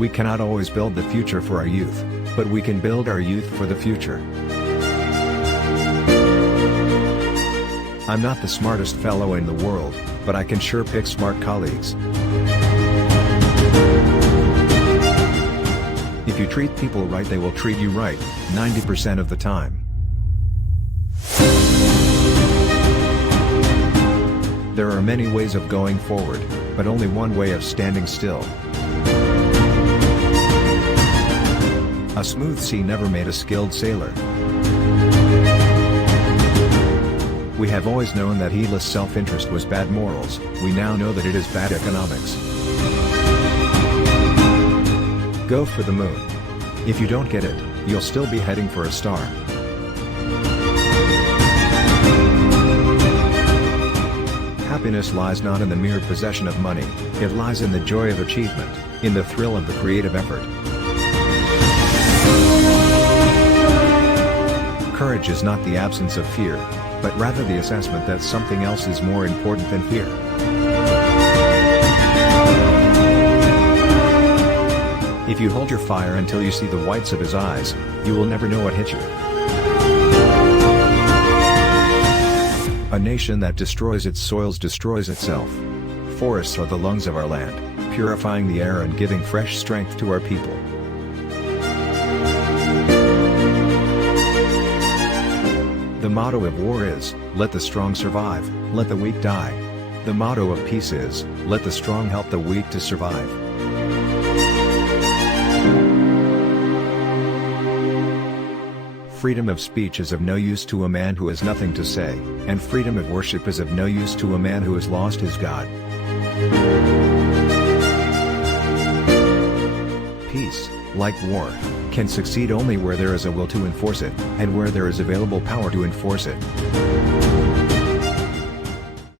We cannot always build the future for our youth, but we can build our youth for the future. I'm not the smartest fellow in the world, but I can sure pick smart colleagues. If you treat people right, they will treat you right, 90% of the time. There are many ways of going forward, but only one way of standing still. A smooth sea never made a skilled sailor. We have always known that heedless self-interest was bad morals. We now know that it is bad economics. Go for the moon. If you don't get it, you'll still be heading for a star. Happiness lies not in the mere possession of money, it lies in the joy of achievement, in the thrill of the creative effort. Courage is not the absence of fear, but rather the assessment that something else is more important than fear. If you hold your fire until you see the whites of his eyes, you will never know what hit you. A nation that destroys its soils destroys itself. Forests are the lungs of our land, purifying the air and giving fresh strength to our people. The motto of war is, let the strong survive, let the weak die. The motto of peace is, let the strong help the weak to survive. Freedom of speech is of no use to a man who has nothing to say, and freedom of worship is of no use to a man who has lost his God. Peace, like war, can succeed only where there is a will to enforce it, and where there is available power to enforce it.